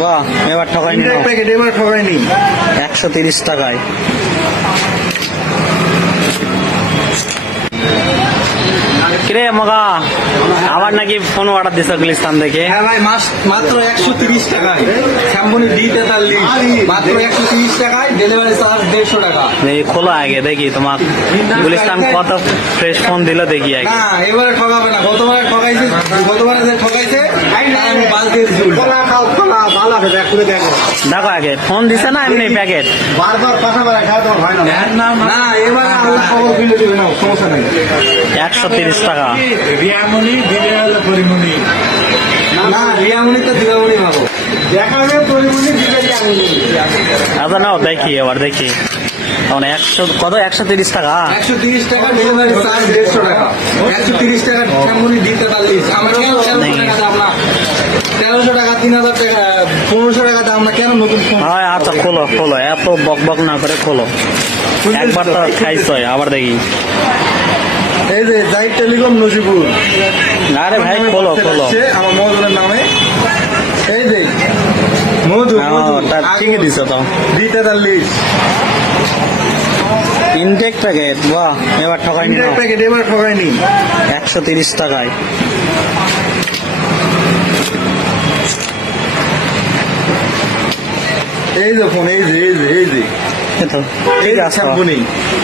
বাহ, এবার ঠকাইনি। প্যাকেট এবার ঠকাইনি। 130 টাকায়। কিরে মগা, আবার নাকি ফোন অর্ডার দিছ গুলিস্তান থেকে? হ্যাঁ ভাই, মাত্র 130 টাকায় শ্যাম্পুনি D43, মাত্র 130 টাকায়, ডেলিভারি চার্জ 150 টাকা। এই খোলো আগে দেখি তোমার গুলিস্তান কত ফ্রেশ ফোন দিল দেখি আগে। না, এবারে ঠকাবে না। গতবারে ঠকাইছে, গতবারে যে ঠকাইছে আমি বাদ দিয়ে দিছি উল্টা। ভালো আছে, দেখো দেখো আগে ফোন দিছে না এমনি প্যাকেট? বারবার কথা বলা খাওয়া তো হয় না। না, এবারে আল্লাহ খবর দিলে দিবে না, সমস্যা নেই। 130 টাকা। রিয়ামণি দিলে হলো পরিমণি। না, রিয়ামণি তো দিবামণি ভাবো। দেখাবে পরিমণি, দিবে রিয়ামণি। আচ্ছা নাও দেখি, এবার দেখি মানে 100 কত? 130 টাকা। 130 টাকা ডেলিভারি চার্জ 150 টাকা। 130 টাকা শ্যাম্পুনি D43। আমরা কেন 1300 টাকা দাম না? 1300 টাকা, 3000 টাকা, 1500 টাকা দাম না, কেন নতুন ফোন? হয় আচ্ছা খোলো খোলো, এত বক বক না করে খোলো। একবার তো খাইছ, আবার দেখি। এই যে জাহিদ টেলিকম নজিপুর। আরে ভাই খোলো খোলো। আসছে আমার মজুরের নামে। এই যে মজুর, তার ঠিকই দিছ তো। D43 intact packet. বাহ, এবার ঠকাইনি। নাও। প্যাকেট এবার ঠকাইনি। 130 টাকায়। এই যে ফোন, এই যে এই তো ঠিক আছে। শ্যাম্পুনি।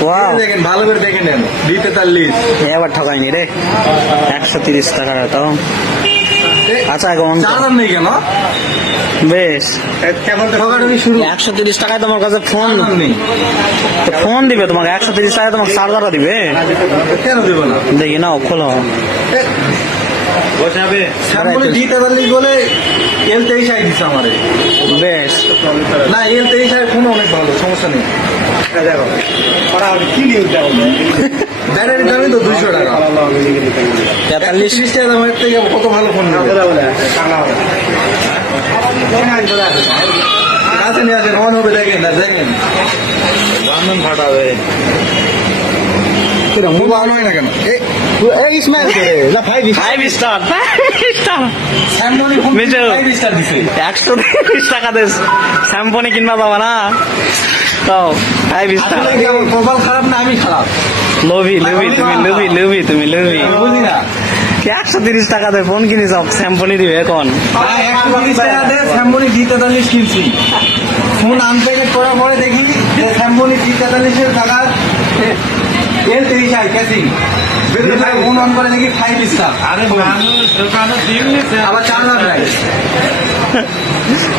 ওয়াও, দেখেন, ভালো করে দেখে নেন, D43। এবার ঠকাইনি রে। 130 টাকার তো। আচ্ছা এখন চার্জার নেই কেন? বেশ, ঠকানি শুরু। 130 টাকায় তোমার কাছে ফোন চার্জার নেই, ফোন দিবে তোমাকে? 130 টাকায় তোমাকে চার্জারও দিবে? কেন দেবো না? দেখি নাও খোলো। শ্যাম্পুনি D43 বলে L23 দিচ্ছে আমারে। বেশ, না, L23 ফোন অনেক ভালো, সমস্যা নেই। দেখো কি নিউজ দেখো, ব্যাটারির দামই তো 200 টাকা। 43 টাকা দামের থেকে কত ভালো ফোন কাছে নিয়ে আসেন, অন হবে, দেখেন না, দেখেন বান্ধন ফাটাবে। মোবাইল হয় না কেন? এই স্মাইল করে না, 5 স্টার। শ্যাম্পুনি ফোন মিজু। 5 স্টার দিছে। 130 টাকা দিয়ে শ্যাম্পুনি কিনবা যাবা না তো? 5 স্টার। আসলে কি আমার কপাল খারাপ না আমি খারাপ? লোভি লোভি, তুমি লোভি লোভি, তুমি লোভি। বুঝি না। 130 টাকা দিয়ে ফোন কিনিস, শ্যাম্পুনি দিবে এখন? 130 টাকা দিয়ে শ্যাম্পুনি D43 কিনছি। ফোন আনপ্যাকেট করার পরে দেখি যে শ্যাম্পুনি D43 এর টাকা L23 ক্যাসিং। ফোন অন করে দেখি 5 স্টার। আরে মানুষ দোকানে ডিম নিছে, আবার চার্জার নাই।